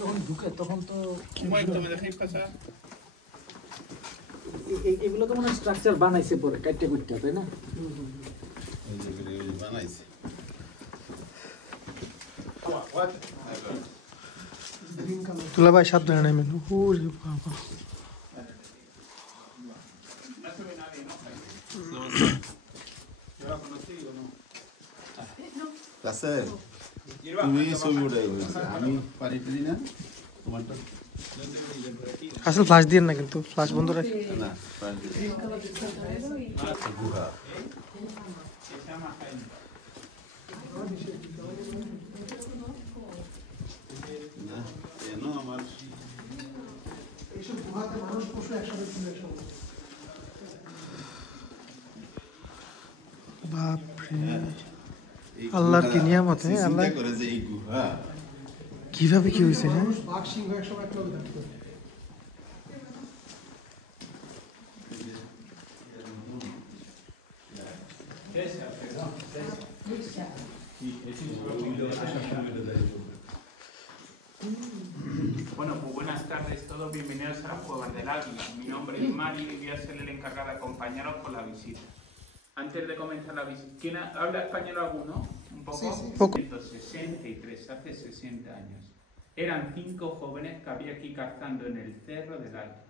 যখন ঢুকে তখন তো এগুলো তো মানে স্ট্রাকচার বানাইছে পরে কাটতে কুটতে, তাই না? বানাইছে তুলা ভাই সাবধানে নেমেন। ওরে বাবা, তুমি ছবি উঠে আমি পারি না তোমারটা আসলে ফ্লাশ দিয়ে না, কিন্তু ফ্লাশ বন্ধ রাখি। না গুহা না কেন আমার বাপরে, আল্লাহর কি নিয়ামত। হ্যাঁ, আল্লাহ করে যে এই গুহা কিভাবে কি হয়েছে। হ্যাঁ, Bueno, pues buenas tardes todos, bienvenidos a las Cuevas del Águila. Mi nombre es Mario y voy a ser el encargado de acompañaros por la visita. Antes de comenzar la visita, ¿quién habla español alguno? ¿Un poco? Sí, sí. Poco. 163, hace 60 años. Eran 5 jóvenes que había aquí cazando en el Cerro del Águila.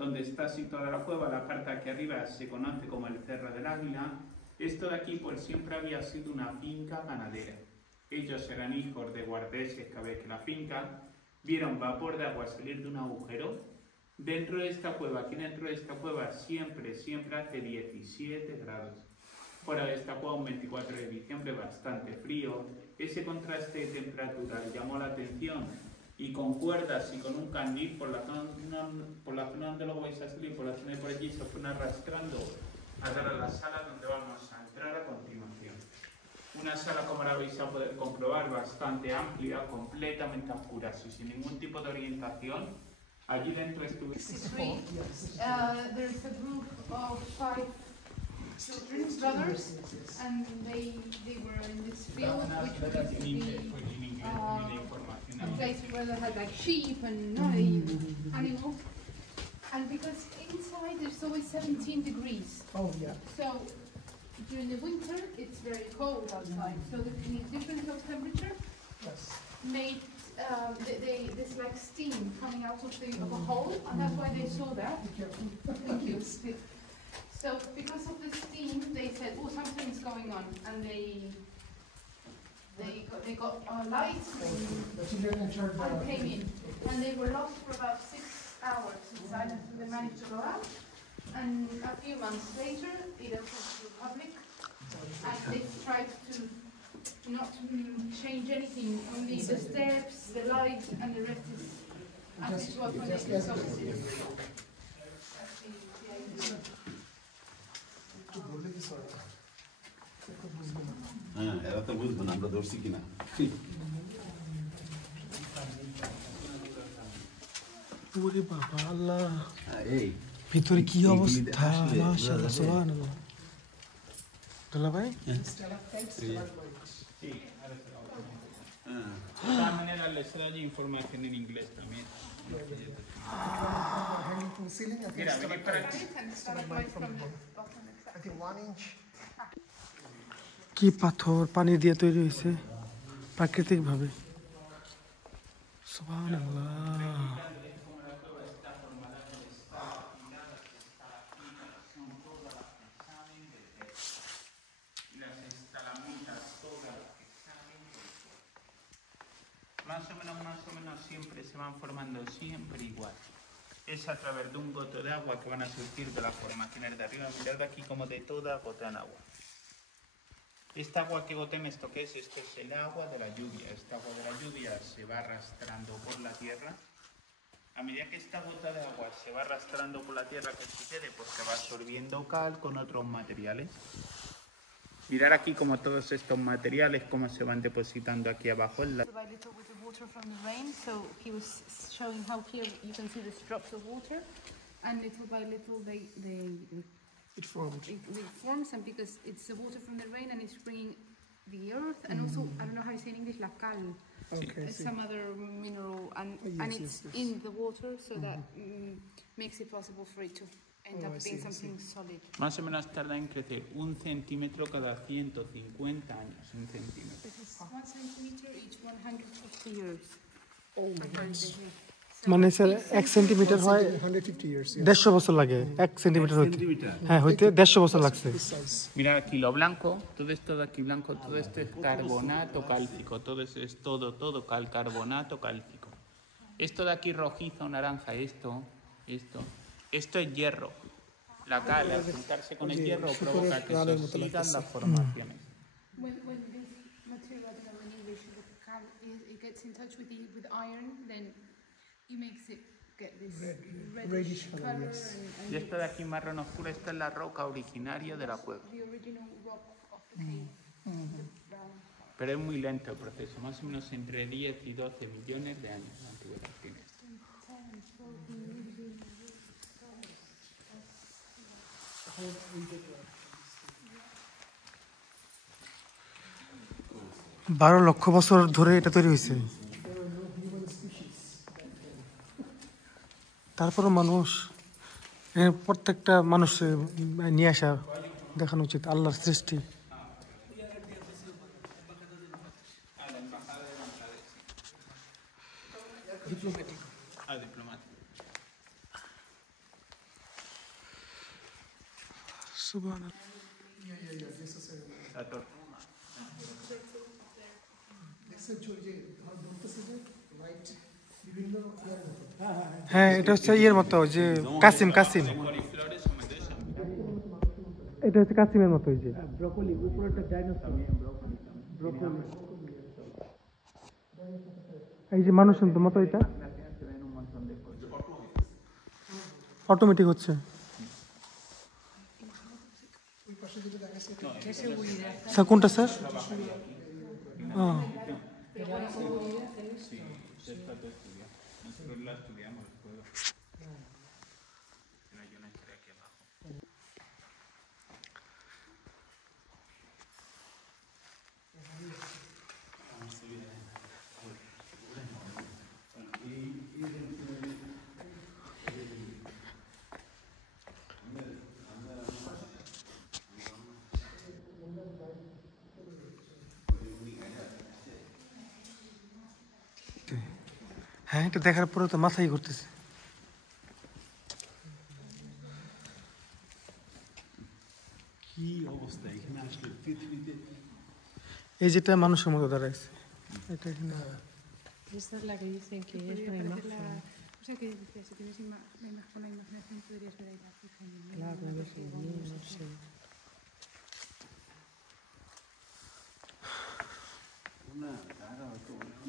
Donde está situada la cueva, la parte aquí arriba se conoce como el Cerro del Águila. Esto de aquí pues siempre había sido una finca ganadera. Ellos eran hijos de guardeses que había que la finca, vieron vapor de agua salir de un agujero. Dentro de esta cueva, aquí dentro de esta cueva siempre hace 17 grados. Fuera de esta cueva un 24 de diciembre bastante frío. Ese contraste de temperatura llamó la atención y con cuerdas y con un candil por la zona donde luego vais a salir, por la zona de por allí, se fueron arrastrando a dar a la sala donde vamos a entrar a continuación. Una sala, como ahora vais a poder comprobar, bastante amplia, completamente oscura, sin ningún tipo de orientación. Allí dentro estuve... There's a group of 5 children, brothers, and they were in this field, which was used to be a place where they had like sheep and animals. And because inside there's always 17 degrees. Oh yeah. So during the winter it's very cold outside. So the difference of temperature made this like steam coming out of a hole, and that's why they saw that. Thank you. So because of the steam, they said, "Oh, something's going on," and they got lights and came in, and they were lost for about 6 hours inside until they managed to go out. And a few months later, it opened to the public, and they tried to not change anything, only the steps, the lights, and the rest is as it was when they discovered it. হ্যাঁ এরা তো বুঝবো না আমরা ধরছি কিনা ওরে বাবা, আল্লাহ এই ভিতরে কি অবস্থা। মাশাআল্লাহ, সুবহানাল্লাহ। তুলা ভাই, De todas maneras les he dado información en inglés también. Mira, venid para aquí. And start right from the bottom exactly. 1 inch। কি পাথর পানি দিয়ে তৈরি হয়েছে প্রাকৃতিক ভাবে। সুবহানাল্লাহ। Más o menos siempre se van formando siempre igual. Es a través de un goto de agua que van a surgir de las formaciones de arriba. Mirad aquí como de toda gotean agua. Esta agua que gotean, ¿esto qué es? Esto es el agua de la lluvia. Esta agua de la lluvia se va arrastrando por la tierra. A medida que esta gota de agua se va arrastrando por la tierra, ¿qué sucede? Porque va absorbiendo cal con otros materiales. Mirar aquí como todos estos materiales, cómo se van depositando aquí abajo en la... By little with the water from the rain, so he was showing how here you can see these drops of water, and little by little it forms, and because it's the water from the rain and it's bringing the earth, and also I don't know how you say in English, la cal. Okay, It's some other mineral, and it's in the water, so that makes it possible for it to end up being something solid. Más o menos tarda en crecer 1 centímetro cada 150 años. 1 centímetro. This is 1 centimeter each 150 years. Oh my goodness. মানে sir 1 centimetre হয় 150 years, yeah. 150 বছর লাগে 1 centimetre হইতে হ্যাঁ হইতে 150 বছর লাগছে This size. Mira aquí lo blanco, todo esto de aquí blanco, todo esto es carbonato cálcico, todo eso es todo carbonato cálcico. Esto de aquí rojizo, naranja, esto es hierro. La cal al juntarse con el hierro provoca que se oxidan las formaciones. When this material, I don't know in English, the cal, it gets in touch with iron, then it makes it get this reddish color. yes. Y esto de aquí marrón oscuro, esta es la roca originaria de la cueva. The original rock of the cave. The brown. Pero es muy lento el proceso, más o menos entre 10 y 12 millones de años de antigüedad tiene esto. বারো লক্ষ বছর ধরে এটা তৈরি হয়েছে তারপরও মানুষ প্রত্যেকটা মানুষ নিয়ে আসা দেখানো উচিত আল্লাহর সৃষ্টি সুবহানাল্লাহ হ্যাঁ এটা হচ্ছে ইয়ের মতো যে কাসিম এটা হচ্ছে কাসিমের মতো যে ব্রকলি উপরেটা ডাইনোসর এই যে মানুষের মতো এটা অটোমেটিক হচ্ছে স্যার কোনটা sir Nosotros la estudiamos después. Pero yo no entré aquí abajo. হ্যাঁ এটা দেখার পরে তো মাথায় ঘুরতেছে কি অবস্থা এখানে আসলে পৃথিবীতে এই যেটা মানুষের মতো দাঁড়াইছে এটা এখানে Esa es la que dicen que es una imagen. O sea que si tienes con la imaginación podrías ver ahí la Virgen. Claro, la Virgen, no sé. una cara হয়তো অনেক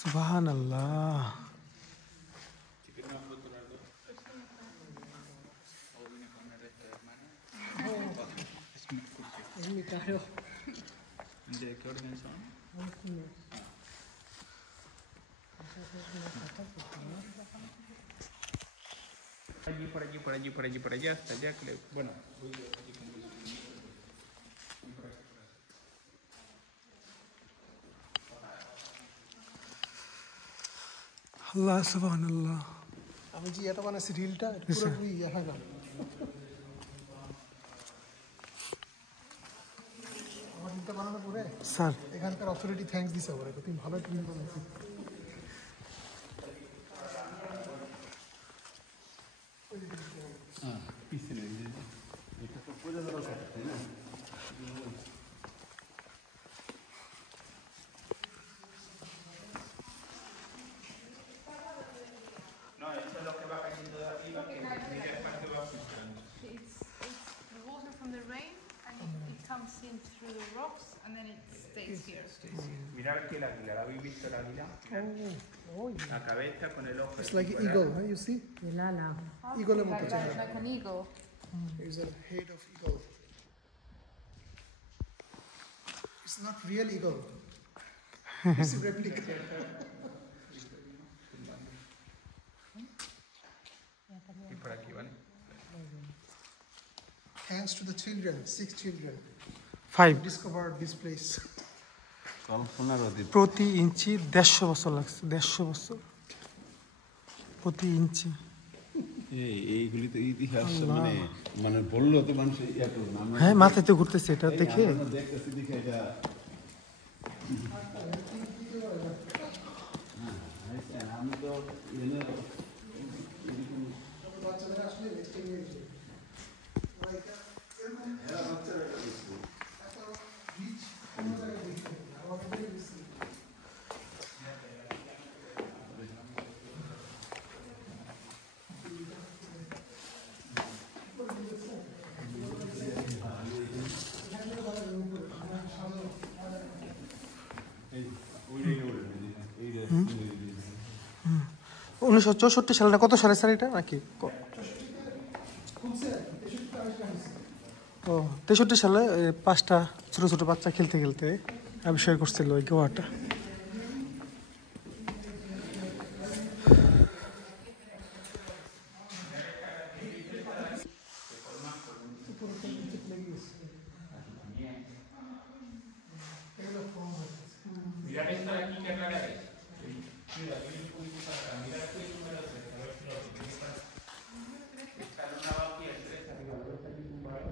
সুবহানাল্লাহ ¿De qué orden son? Por allá, hasta allá. Bueno, আল্লাহ সুবহানাল্লাহ আমি যে এটা বানাচ্ছি রিলটা পুরোপুরি হ্যাঁ আমার রিলটা বানানোর পরে স্যার এখানকার অথরিটি থ্যাঙ্কস দিছে ওরা তুমি ভালো একটা রিল বানাচ্ছি পিছনে এটা তো পড়ে যাওয়ার কথা তাই না It's the water from the rain, and it comes in through the rocks, and then it stays stays here. Mirad aquí el águila, ¿la habéis visto el águila? La cabeza con el ojo. It's like an eagle, huh? You see? El ala. Eagle Like মতো that, চেহারা। like an eagle. Here's a head of eagle. It's not real eagle. It's a replica. Y por aquí, ¿vale? Thanks to the children, 6 children, 5 discovered this place. কল্পনার অতীত প্রতি ইঞ্চি 150 বছর লাগছে, 150 বছর প্রতি ইঞ্চি। এইগুলি তো ইতিহাস মানে মানে বললো তো মানুষ এত আমরা হ্যাঁ, মাথায় তো ঘুরতেছে এটা দেখে। আমরা দেখতেছি দেখে এটা আমি তো এনে হুম। 1964 সালে না কত সালে স্যার এটা নাকি? ও 63 সালে 5টা ছোট ছোট বাচ্চা খেলতে খেলতে আবিষ্কার করছিল ওই গোয়াটা। Mirad esto de aquí, qué rara es. Está en una abajo y el 3 arriba, lo ves aquí tumbado.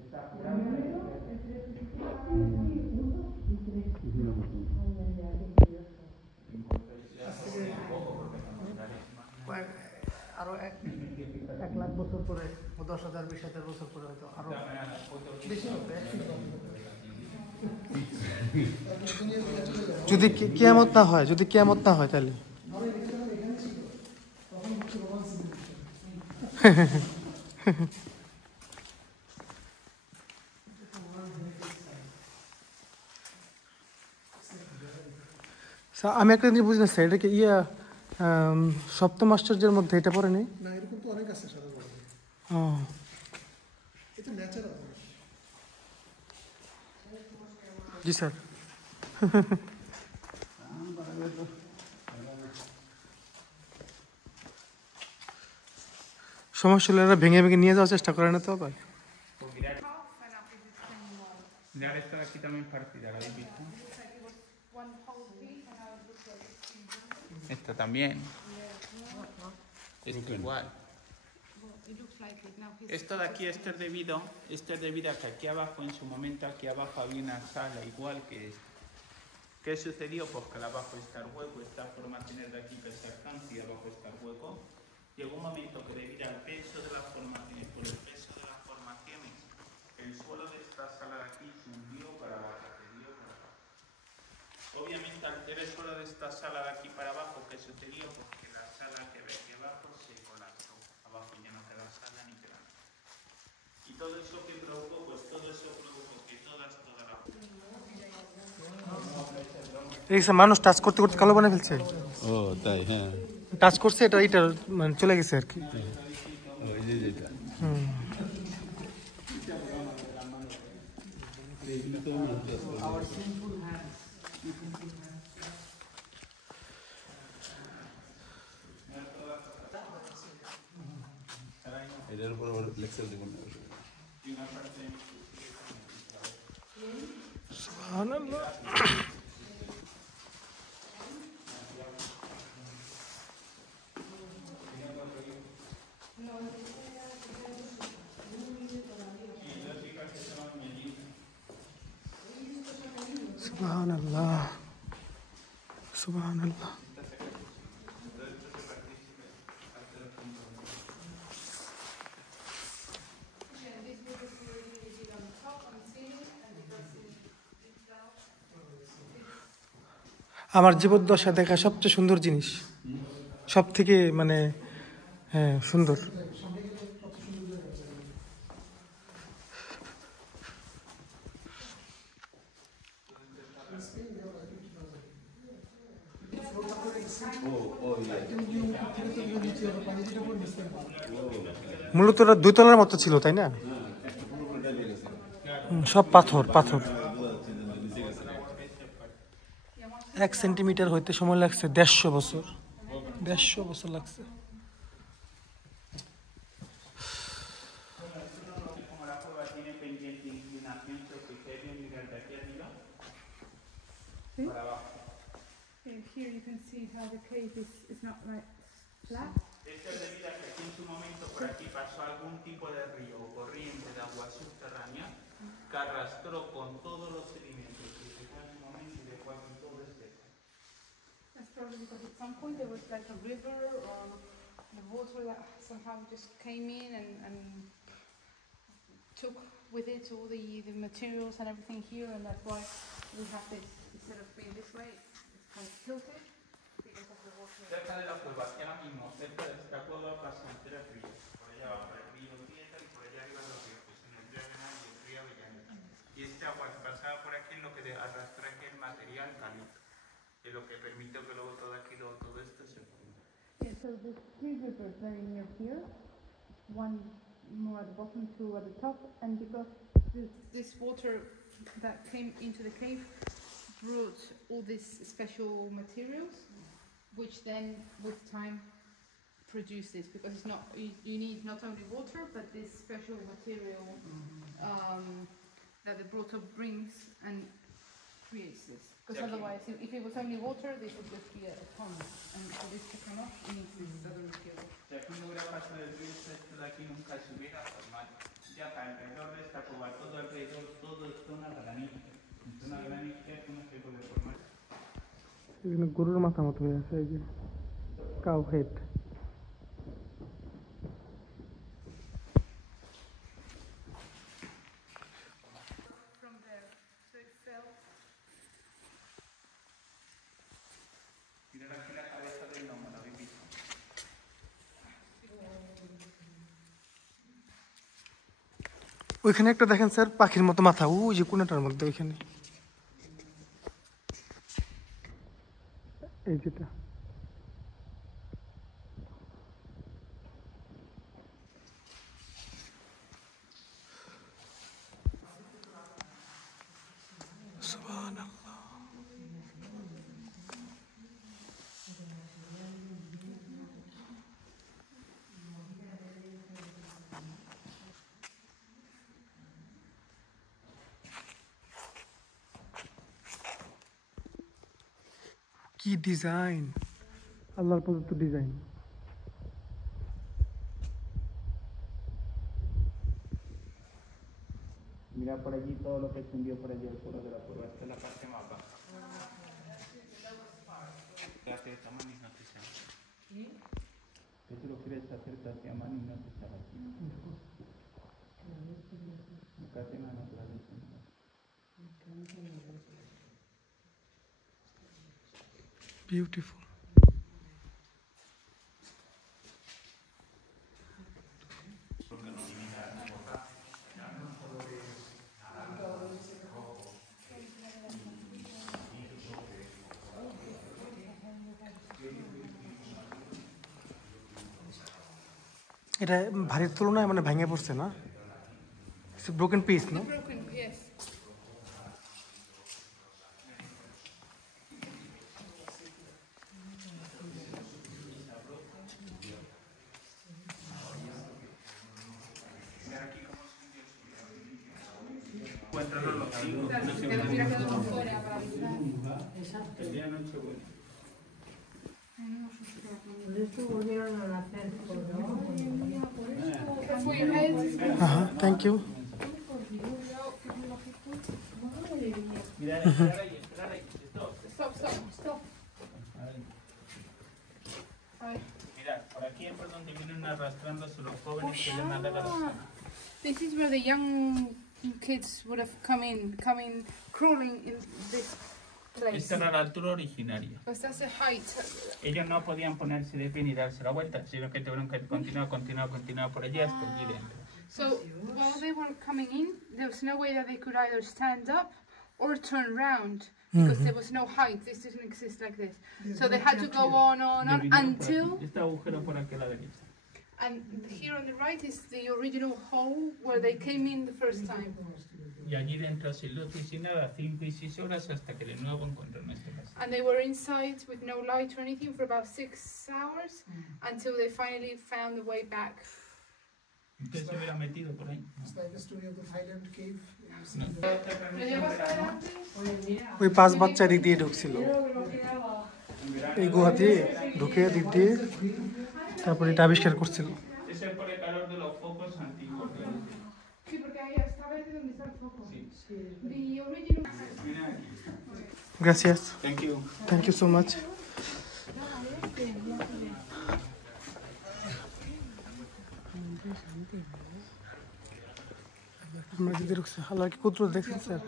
Está আরো 1 লাখ বছর পরে 10,000 20,000 বছর পরে হয়তো আরো বেশি হবে। যদি কিয়ামত না হয়, যদি কিয়ামত না হয় তাহলে আমি একটা জিনিস বুঝি না স্যার, এটা কি সপ্তম আশ্চর্যের মধ্যে এটা পড়ে নেই? না এরকম তো অনেক আছে সারা বছর। ও এটা ন্যাচারাল। জি স্যার। সমস্যা হলে এরা ভেঙে ভেঙে নিয়ে যাওয়ার চেষ্টা করে না তো আবার। Mirad esto de aquí también partida, ¿lo habéis visto? One whole piece and now it looks like it's been broken. Esto también. Esto igual. Well, it looks like it now. Esto de aquí, esto es debido a que aquí abajo, en su momento, aquí abajo había una sala igual que esta. ¿Qué sucedió? Pues que abajo está el hueco, esta formaciones de aquí persecantes y abajo está el hueco. Llegó un momento que debido al peso de las formaciones, por el peso de las formaciones, el suelo de esta sala de aquí se hundió para abajo, se dio para abajo. Obviamente al ser el suelo de esta sala de aquí para abajo, ¿qué sucedió? Pues que la sala que ve aquí abajo se colapsó. Abajo ya no queda sala ni queda nada. Y todo eso que provocó, pues todo eso provocó que toda la... এই যে মানুষ touch করতে করতে কালো বানিয়ে ফেলছে। ও তাই, হ্যাঁ টাচ করছে এটা এটা মানে চলে গেছে আর কি। ওই যে যেটা হুম। এইগুলি তো এটার উপর আবার লেকচার দেবেন না। সুবহানাল্লাহ। সুবহানাল্লাহ সুবহানাল্লাহ। আমার জীবদ্দশা দেখা সবচেয়ে সুন্দর জিনিস, সব থেকে মানে হ্যাঁ সুন্দর। মূলত ওটা 2 তলার মতো ছিল, তাই না? সব পাথর পাথর। 1 সেন্টিমিটার হইতে সময় লাগছে 150 বছর। 150 বছর লাগছে। Como la cueva tiene pendiente inclinación, se fijaría mirar de aquí arriba para abajo. Here you can see how the cave is not like flat. Esto es debido a que aquí en su momento por aquí pasó algún tipo de río o corriente de agua subterránea que arrastró con todos los sedimentos que se fue en su momento y dejó aquí todo este. That's probably because at some point there was like a river or the water that somehow just came in and took with it all the materials and everything here, and that's why we have this, instead of being this way, it's kind of tilted because of the water. Cerca de la cueva, que ahora mismo, cerca de esta cueva pasan 3 ríos. Por allá abajo el río Tieta y por allá arriba los ríos, que son el río Arenal y el río Avellaneda. Y este agua que pasaba por aquí es lo que arrastró aquí el material caliente, y lo que permitió que luego todo aquí, todo esto se funda. Yeah, so there's 3 rivers very near here, one more at the bottom, 2 at the top, and because this water that came into the cave brought all these special materials, which then with time produce this, because it's not, you need not only water but this special material that the water brings and creates this. Because otherwise, if it was only water, this would just be a pond, and for this to come up, it needs this other material. Si aquí no hubiera pasado el río, esto de aquí nunca se hubiera formado. Ya para alrededor de esta cueva, todo alrededor, todo es zona granítica. En zona granítica es una se puede formar. এখানে গরুর মাথা মতো হয়ে আছে, এই যে cow head. From there, so it fell. Mirar aquí la cabeza del lomo, ¿la habéis visto? ওইখানে একটা দেখেন স্যার, পাখির মতো মাথা, ওই যে কোনাটার মধ্যে ওইখানে, এই যেটা। কি ডিজাইন, আল্লাহর প্রদত্ত design. Mira por allí todo lo que extendió por allí el suelo de la cueva. Esta es la parte más baja. Fíjate de tamaño y no te sale. Que tú lo quieres hacer casi a mano y no te sale aquí. Casi a mano, claro. Beautiful. এটা ভারীর তুলনায় মানে ভেঙে পড়ছে না, broken piece না? Broken, yes. Encuentran los chicos. Que lo hubiera quedado fuera para avisar. El día noche bueno. Por esto volvieron a nacer, For your head. হ্যাঁ, thank you. Mira, esperar ahí, esperar ahí. Stop. Ay. Mira, por aquí es por donde vienen arrastrándose los jóvenes que llaman la garza. This is where the young kids would have come in crawling in this place. Esta era la altura originaria. Because that's the height. Ellos no podían ponerse de pie ni darse la vuelta, sino que tuvieron que continuar por allí hasta allí dentro. So while they were coming in, there was no way that they could either stand up or turn round because there was no height. This didn't exist like this. So they had to go on until. Este agujero por aquí a la derecha. And here on the right is the original hole where they came in the first time. Y allí dentro sin luz y sin nada, 5 y 6 horas hasta que de nuevo encontraron esta casa. And they were inside with no light or anything for about 6 hours until they finally found the way back. Usted se hubiera metido por ahí. It's like the story of the Thailand cave. You see No. ওই 5 বাচ্চা দিক দিয়ে ঢুকছিল এই গুহা দিয়ে ঢুকে দিক দিয়ে তারপরে এটা আবিষ্কার করছিল Ese es por el calor de los focos antiguos. Sí, porque ahí estaba desde donde está el foco. Sí. The original. Mira aquí. গ্রাসিয়াস Thank you. Thank you so much আমরা যদি ঢুকছি আল্লাহ কি কুদরত দেখছেন স্যার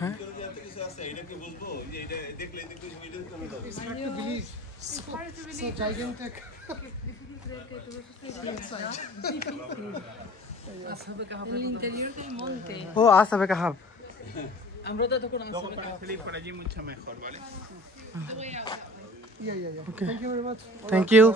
হ্যাঁ It's hard to believe. So gigantic. El interior del monte. ও আসাবে কাহাব Luego para salir por allí mucho mejor, ¿vale? Yeah. Okay. Thank you very much. Thank you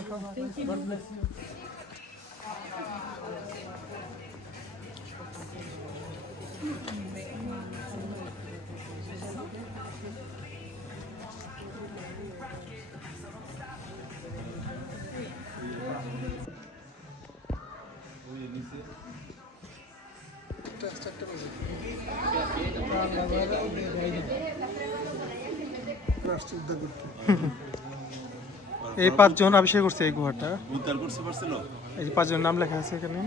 এই 5 জন আবিষ্কার করছে এই গুহাটা উদ্ধার করতে পারছিল এই যে 5 জনের নাম লেখা আছে এখানে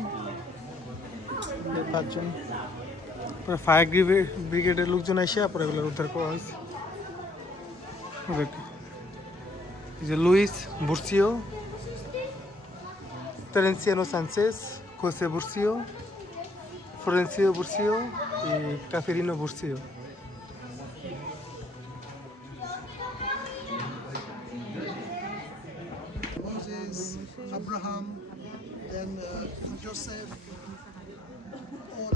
এই 5 জন পরে ফায়ার ব্রিগেডের লোকজন এসে পরে এগুলো উদ্ধার করা হয়েছে ওদেরকে এই যে Luis বুর্সিও Terenciano Sánchez, José Burcio, Florencio Burcio y Caferino Burcio. Moses, Abraham, then Joseph, all